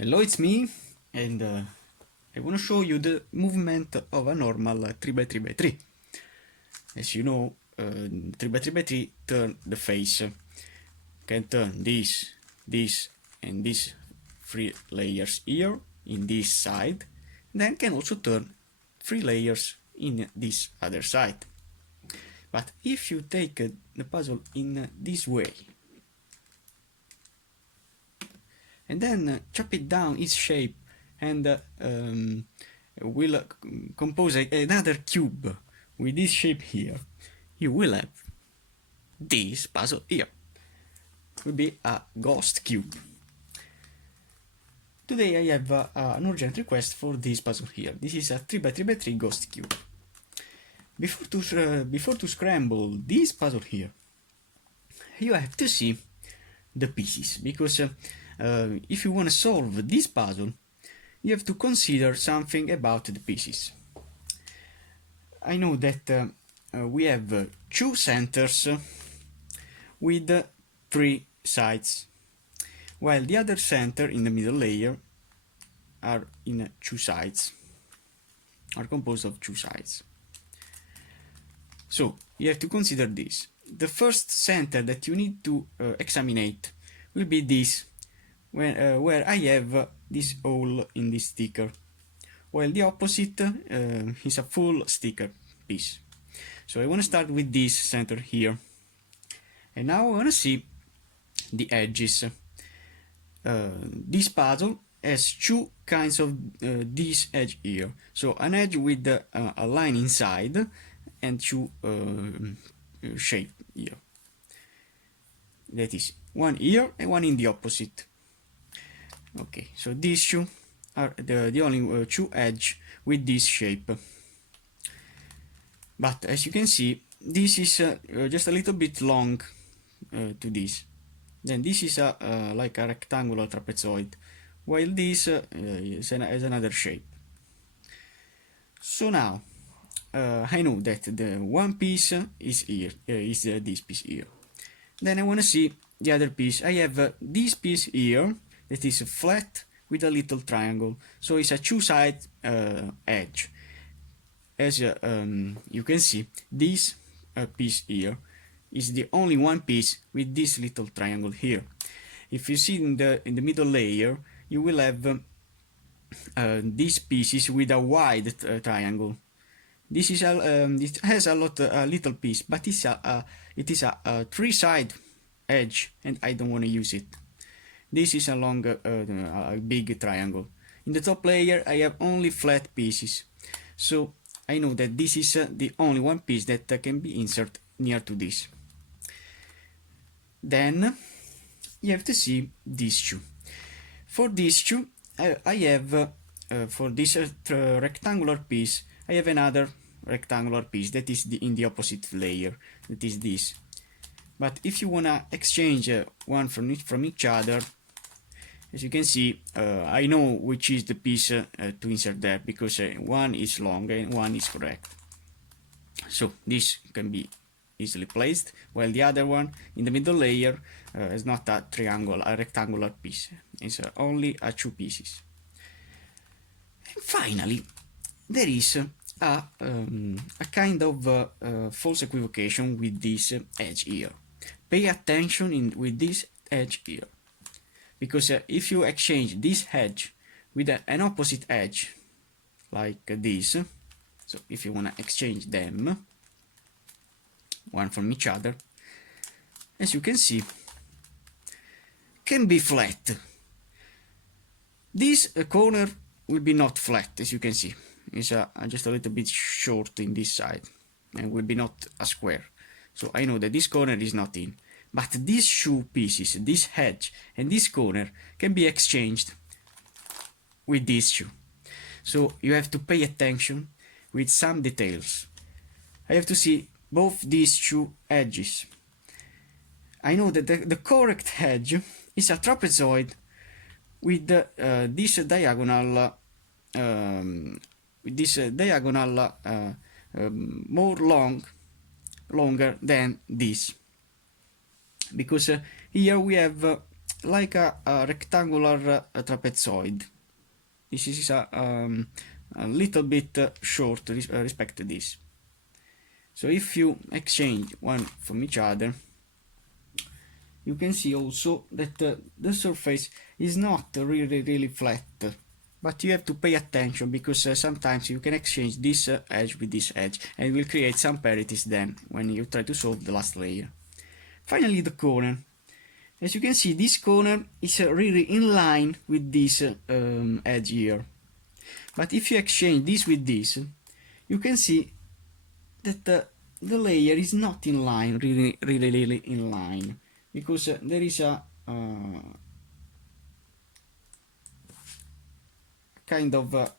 Hello, it's me, and I want to show you the movement of a normal 3x3x3. As you know, 3x3x3 turn the face. Can turn this, and these three layers here in this side. Then can also turn three layers in this other side. But if you take the puzzle in this way, and then chop it down its shape and will compose another cube with this shape here, you will have this puzzle here. It will be a ghost cube. Today I have an urgent request for this puzzle here. This is a 3x3x3 ghost cube. Before to scramble this puzzle here, you have to see the pieces, because if you want to solve this puzzle, you have to consider something about the pieces. I know that we have two centers with three sides, while the other center in the middle layer are in two sides, are composed of two sides. So you have to consider this. The first center that you need to examine will be this, where I have this hole in this sticker, while the opposite is a full sticker piece. So I want to start with this center here, and now I want to see the edges. This puzzle has two kinds of this edge here. So an edge with a line inside and two shape here. That is one here and one in the opposite. Okay, so these two are the only two edges with this shape. But as you can see, this is just a little bit long to this. Then this is like a rectangular trapezoid, while this has another shape. So now I know that the one piece is here, is this piece here. Then I want to see the other piece. I have this piece here that is flat with a little triangle, so it's a two-side edge. As you can see, this piece here is the only one piece with this little triangle here. If you see in the middle layer, you will have these pieces with a wide triangle. This is it has a little piece, but it is a three-side edge, and I don't want to use it. This is a long, a big triangle. In the top layer, I have only flat pieces, so I know that this is the only one piece that can be inserted near to this. Then you have to see these two. For these two, I have for this rectangular piece, I have another rectangular piece that is in the opposite layer, that is this. But if you wanna exchange one from each other, as you can see, I know which is the piece to insert there, because one is long and one is correct. So this can be easily placed, while the other one in the middle layer is not a rectangular piece. It's only two pieces. And finally, there is a kind of false equivocation with this edge here. Pay attention with this edge here, because if you exchange this edge with an opposite edge like this, so if you want to exchange them one from each other, as you can see, can be flat. This corner will be not flat, as you can see. It's just a little bit short in this side and will be not a square. So I know that this corner is not in. But these two pieces, this edge and this corner, can be exchanged with these two. So you have to pay attention with some details. I have to see both these two edges. I know that the correct edge is a trapezoid with this diagonal longer than this, because here we have like a rectangular trapezoid. This is a little bit short respect to this. So if you exchange one from each other, you can see also that the surface is not really flat, but you have to pay attention because sometimes you can exchange this edge with this edge and it will create some parities then when you try to solve the last layer. Finally, the corner. As you can see, this corner is really in line with this edge here. But if you exchange this with this, you can see that the layer is not in line, really in line, because there is a kind of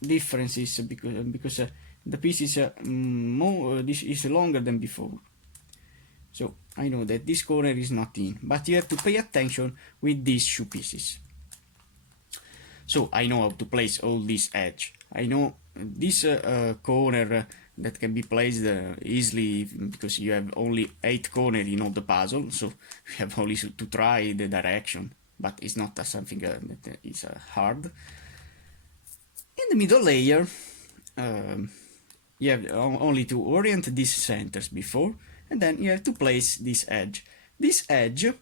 differences because the piece is this is longer than before. So I know that this corner is not in, but you have to pay attention with these two pieces. So I know how to place all this edge. I know this corner that can be placed easily because you have only 8 corners in all the puzzle, so you have only to try the direction, but it's not something that is hard. In the middle layer, you have only to orient these centers before, and then you have to place this edge. This edge,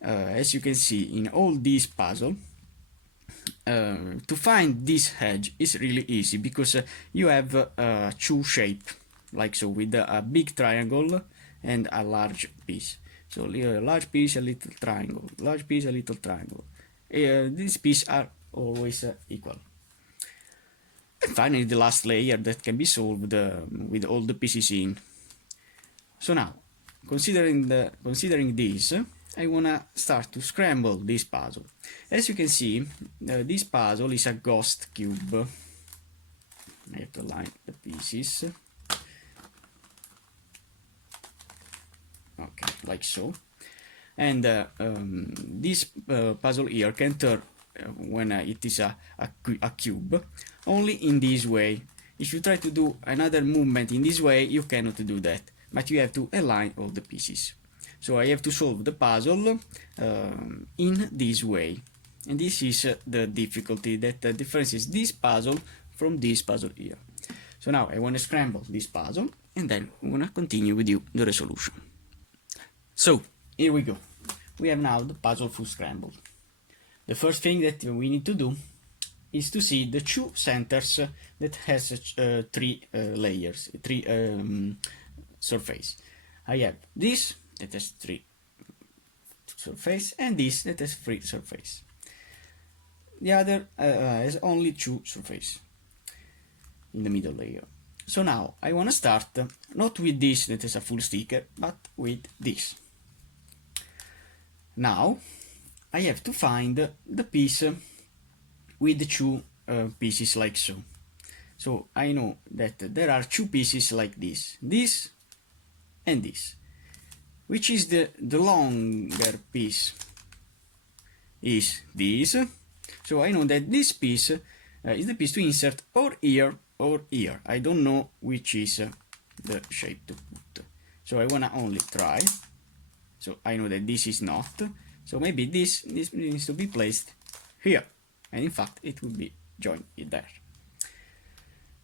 as you can see in all these puzzles, to find this edge is really easy because you have two shapes, like so, with a big triangle and a large piece. So a large piece, a little triangle, large piece, a little triangle. These pieces are always equal. And finally, the last layer that can be solved with all the pieces in. So now, considering this, I wanna start to scramble this puzzle. As you can see, this puzzle is a ghost cube. I have to align the pieces. Okay, like so. And this puzzle here can turn when it is a cube only in this way. If you try to do another movement in this way, you cannot do that, but you have to align all the pieces. So I have to solve the puzzle in this way, and this is the difficulty that differences this puzzle from this puzzle here. So now I want to scramble this puzzle, and then I want to continue with you the resolution. So here we go. We have now the puzzle full scrambled. The first thing that we need to do is to see the two centers that has 3 layers, 3 surface. I have this that has 3 surface and this that has 3 surface. The other has only 2 surface in the middle layer. So now I want to start not with this that is a full sticker, but with this. Now I have to find the piece with the 2 pieces like so. So I know that there are 2 pieces like this and this. Which is the longer piece? Is this. So I know that this piece is the piece to insert or here or here. I don't know which is the shape to put. So I wanna only try. So I know that this is not. So maybe this needs to be placed here. And in fact it will be joined there.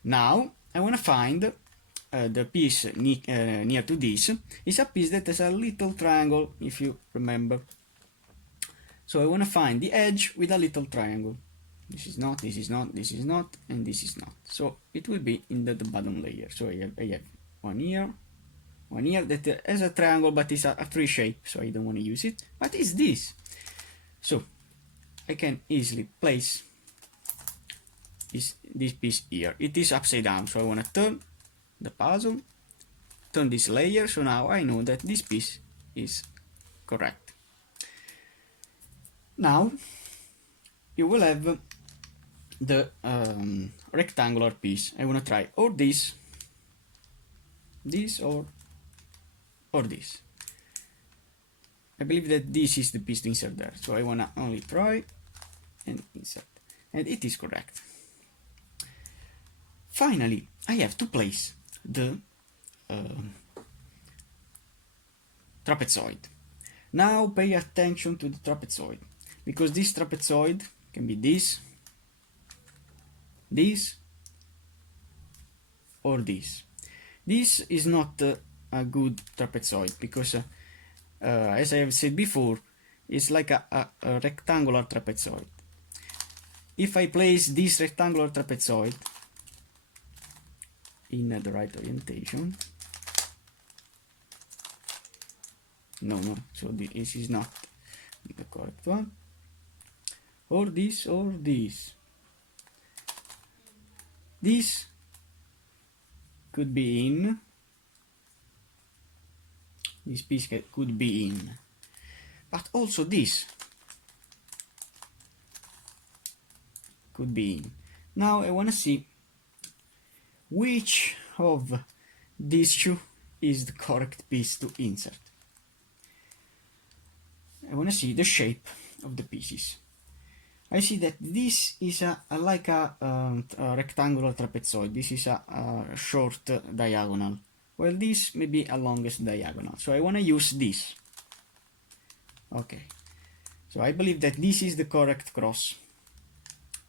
Now I wanna find the piece near to this is a piece that has a little triangle, if you remember. So I want to find the edge with a little triangle. This is not, this is not, this is not, and this is not. So it will be in the bottom layer. So I have one here that has a triangle, but it's a free shape, so I don't want to use it. But it's this. So I can easily place this piece here. It is upside down, so I want to turn the puzzle, turn this layer, so now I know that this piece is correct. Now you will have the rectangular piece. I want to try or this or this. I believe that this is the piece to insert there, so I want to only try and insert, and it is correct. Finally, I have to place the trapezoid. Now pay attention to the trapezoid, because this trapezoid can be this, or this. This is not a good trapezoid because, as I have said before, it's like a rectangular trapezoid. If I place this rectangular trapezoid in the right orientation, no, so this is not the correct one, or this, this could be in, this piece could be in, but also this could be in. Now I want to see which of these two is the correct piece to insert. I want to see the shape of the pieces. I see that this is like a rectangular trapezoid. This is a short diagonal. Well, this may be a longest diagonal. So I want to use this. Okay. So I believe that this is the correct cross.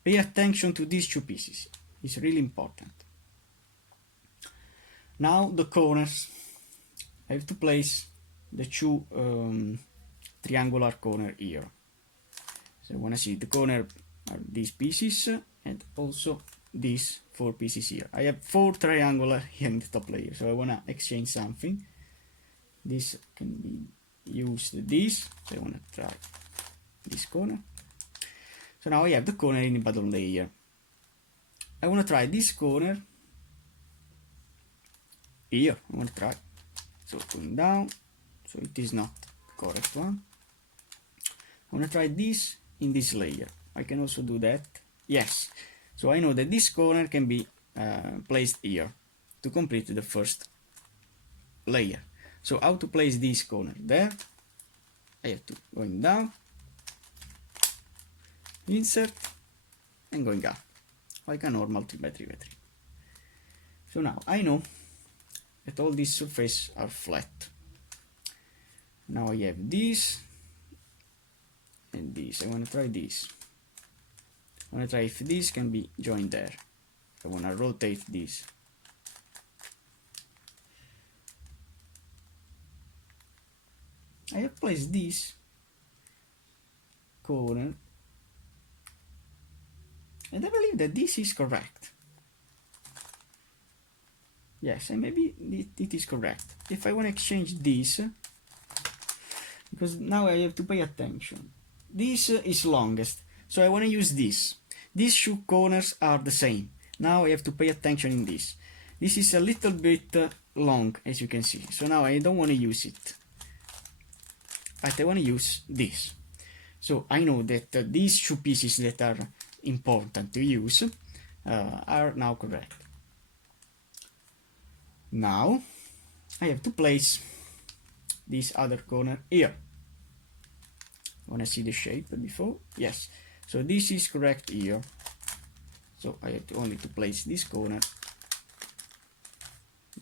Pay attention to these two pieces. It's really important. Now the corners. I have to place the two triangular corner here. So I want to see the corner are these pieces and also these 4 pieces here. I have 4 triangular here in the top layer, so I want to exchange something. This can be used this, so I want to try this corner. So now I have the corner in the bottom layer. I want to try this corner here. I want to try. So going down, so it is not the correct one. I want to try this in this layer. I can also do that. Yes. So I know that this corner can be placed here to complete the first layer. So how to place this corner? There. I have to going down, insert, and going up, like a normal 3x3x3. So now I know that all these surfaces are flat. Now I have this and this. I want to try this. I want to try if this can be joined there. I want to rotate this. I have placed this corner and I believe that this is correct. Yes, and maybe it is correct. If I want to exchange this, because now I have to pay attention. This is longest, so I want to use this. These 2 corners are the same. Now I have to pay attention in this. This is a little bit long, as you can see. So now I don't want to use it, but I want to use this. So I know that these 2 pieces that are important to use are now correct. Now I have to place this other corner here. I want to see the shape before. Yes. So this is correct here. So I have to only to place this corner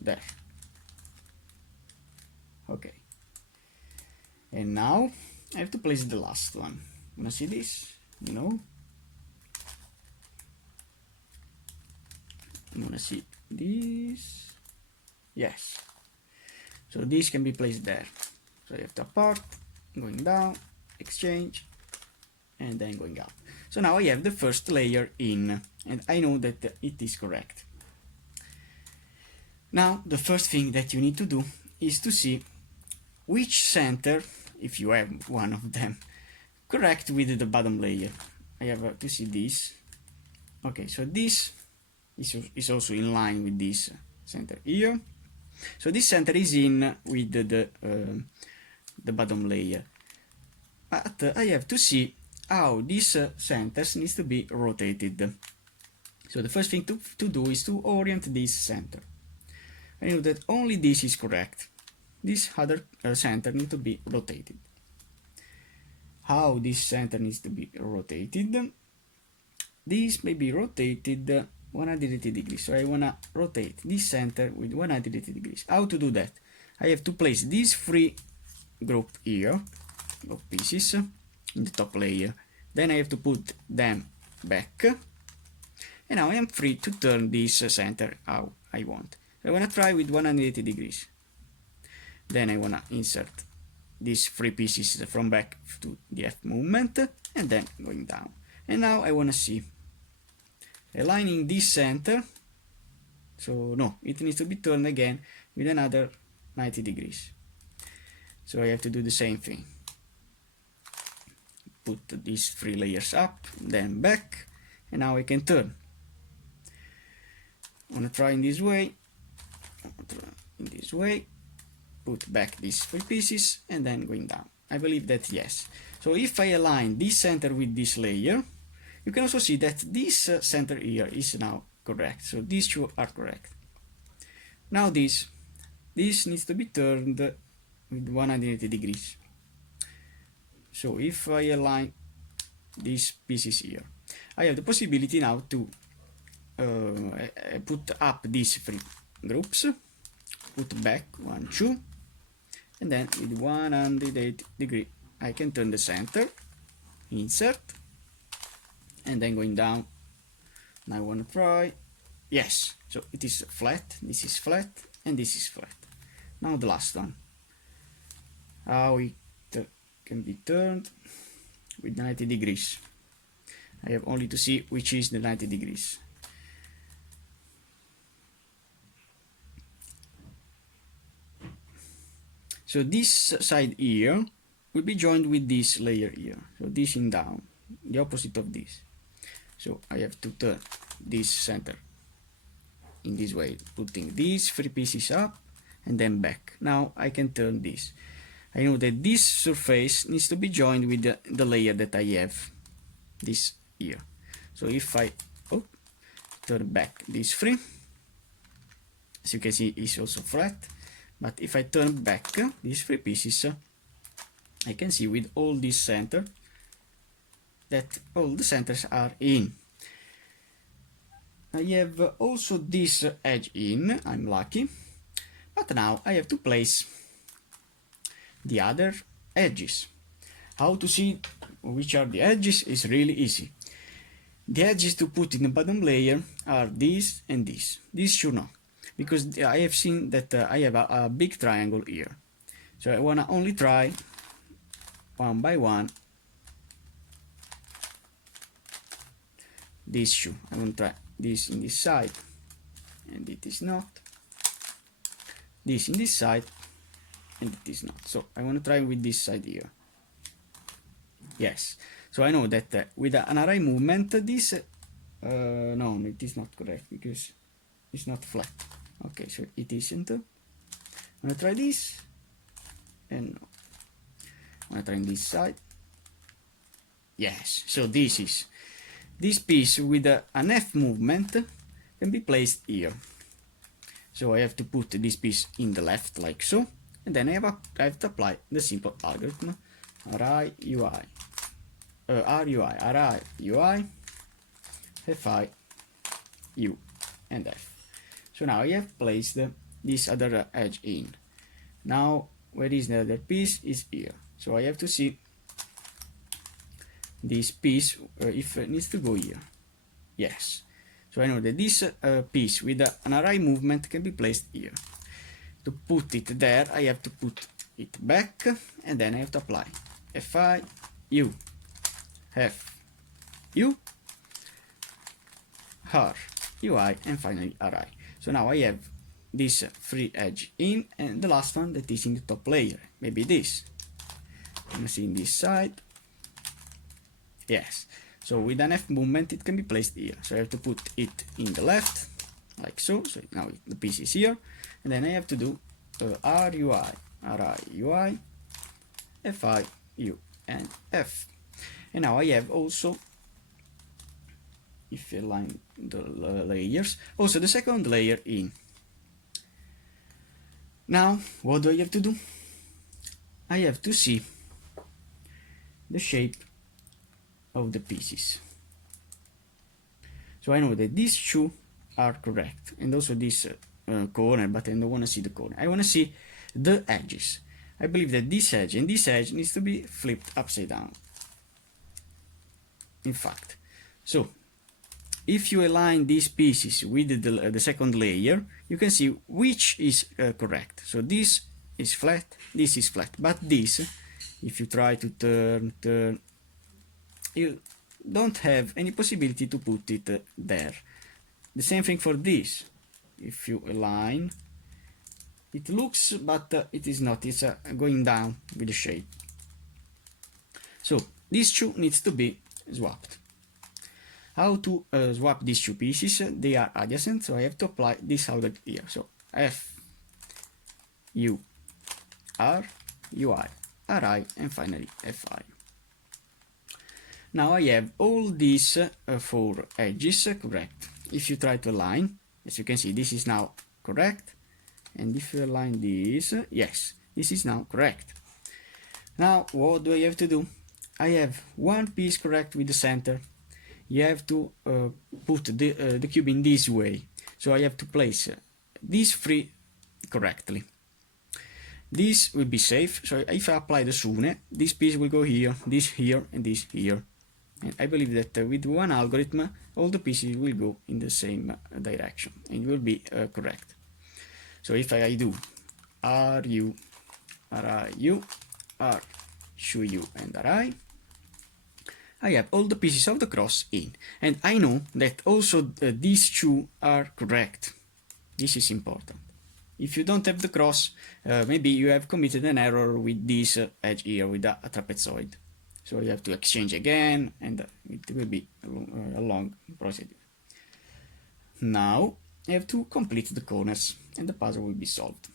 there. Okay. And now I have to place the last one. Want to see this? No. I want to see this. Yes. So this can be placed there. So I have to apart, going down, exchange, and then going up. So now I have the first layer in, and I know that it is correct. Now the first thing that you need to do is to see which center, if you have one of them, correct with the bottom layer. I have to see this. Okay, so this is also in line with this center here. So this center is in with the bottom layer. But I have to see how this centers needs to be rotated. So the first thing to do is to orient this center. I know that only this is correct. This other center needs to be rotated. How this center needs to be rotated? This may be rotated 180 degrees. So I want to rotate this center with 180 degrees. How to do that? I have to place this free group here. of pieces in the top layer. Then I have to put them back, and now I am free to turn this center how I want. I want to try with 180 degrees. Then I want to insert these 3 pieces from back to the F movement, and then going down. And now I want to see aligning this center, so no, it needs to be turned again with another 90 degrees. So I have to do the same thing. Put these 3 layers up, then back, and now I can turn. I want to try in this way, put back these 3 pieces, and then going down. I believe that yes. So if I align this center with this layer, you can also see that this center here is now correct. So these 2 are correct. Now this needs to be turned with 180 degrees. So if I align these pieces here, I have the possibility now to put up these 3 groups, put back 1, 2, and then with 180 degree I can turn the center, insert, and then going down. Now I want to try, yes, so it is flat, this is flat, and this is flat. Now the last one, how it can be turned with 90 degrees. I have only to see which is the 90 degrees. So this side here will be joined with this layer here, so this in down, the opposite of this. So I have to turn this center in this way, putting these 3 pieces up and then back. Now I can turn this. I know that this surface needs to be joined with the layer that I have, this here. So if I turn back these 3, as you can see it's also flat, but if I turn back these 3 pieces, I can see with all this center that all the centers are in. I have also this edge in, I'm lucky, but now I have to place the other edges. How to see which are the edges is really easy. The edges to put in the bottom layer are this and this. This should not, because I have seen that I have a big triangle here. So I want to only try one by one this shoe. I want to try this in this side, and it is not. This in this side, and it is not. So I want to try with this side here. Yes. So I know that with an array movement, this no, it is not correct because it's not flat. Okay, so it isn't. I'm gonna try this, and no. I'm gonna try on this side. Yes. So this piece with an F movement can be placed here. So I have to put this piece in the left like so, and then I have to apply the simple algorithm array UI, RUI, array UI, FI, U, and F. So now I have placed this other edge in. Now where is the other piece is here. So I have to see this piece if it needs to go here. Yes. So I know that this piece with an array movement can be placed here. To put it there, I have to put it back, and then I have to apply FI, U, F, U, R, UI, and finally array. So now I have this free edge in, and the last one that is in the top layer. Maybe this. I'm gonna see in this side. Yes. So with an F movement, it can be placed here. So I have to put it in the left, like so. So now the piece is here, and then I have to do RUI, array UI, FI, U, and F. And now I have also, if you align the layers, also the second layer in. Now, what do I have to do? I have to see the shape of the pieces. So I know that these 2 are correct, and also this corner, but I don't want to see the corner. I want to see the edges. I believe that this edge and this edge needs to be flipped upside down. In fact, so if you align these pieces with the second layer, you can see which is correct. So this is flat, this is flat, but this, if you try to turn, you don't have any possibility to put it there. The same thing for this. If you align, it looks, but it is not. It's going down with the shape. So these two needs to be swapped. How to swap these two pieces? They are adjacent, so I have to apply this algorithm here. So F, U, R, UI, RI, and finally FI. Now I have all these 4 edges correct. If you try to align, as you can see, this is now correct. And if you align this, yes, this is now correct. Now, what do I have to do? I have one piece correct with the center. You have to put the cube in this way. So I have to place these 3 correctly. This will be safe. So if I apply the Sune, this piece will go here, this here, and this here. And I believe that with one algorithm, all the pieces will go in the same direction and it will be correct. So if I do RU, RIU, R, SHU, and RI, I have all the pieces of the cross in. And I know that also these 2 are correct. This is important. If you don't have the cross, maybe you have committed an error with this edge here, with a trapezoid. So you have to exchange again, and it will be a long procedure. Now I have to complete the corners, and the puzzle will be solved.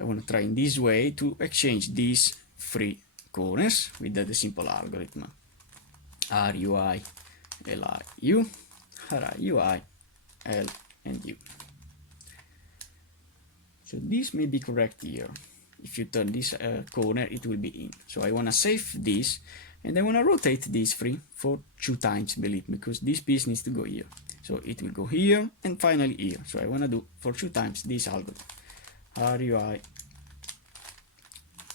I want to try in this way to exchange these 3 corners with the simple algorithm. RUI, LIU, RIUI, L and U. So this may be correct here. If you turn this corner, it will be in. So I want to save this, and I want to rotate these 3 for 2 times, believe me, because this piece needs to go here. So it will go here, and finally here. So I want to do for 2 times this algorithm. RUI,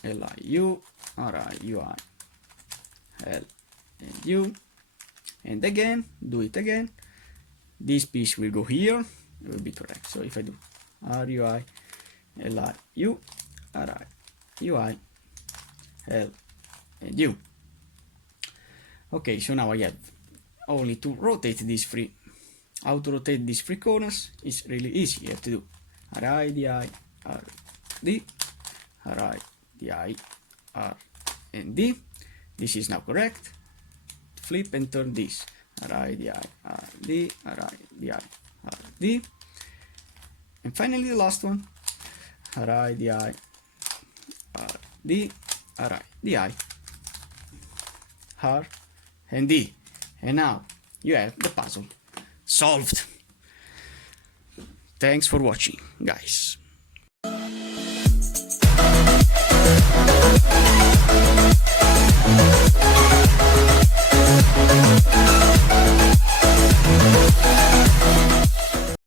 LIU, RIUI, L, and U. And again, do it again. This piece will go here, it will be correct. So if I do RUI, LIU, RI, UI, L, and U. Okay, so now I have only to rotate these 3. How to rotate these 3 corners is really easy. You have to do RI, DI, R, D, RI, DI, R, and D. This is now correct. Flip and turn this. RI, DI, R, D, RI, DI, R, D. And finally the last one. RI, DI, R, D, RI, DI, R, and D. And now you have the puzzle solved. Thanks for watching, guys.